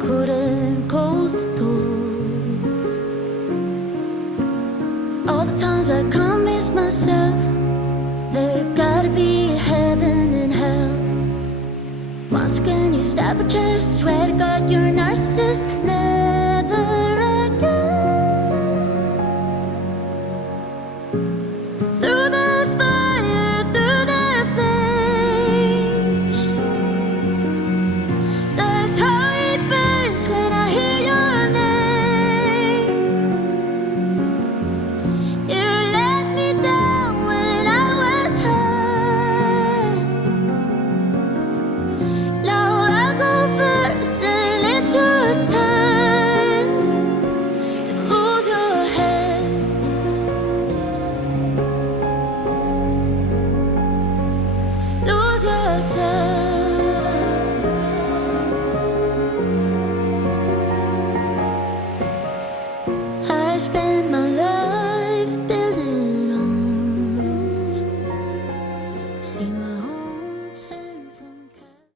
couldn't close the door. All the times I can't miss myself, there gotta be a heaven and hell. Once again you stab a chest, swear to God you're a narcissist. Never again. Through the fire, through the flames, that's how it burns when I hear your name. You let me down when I was high. Now I go first and it's your time to lose your head. Lose yourself. I spend my life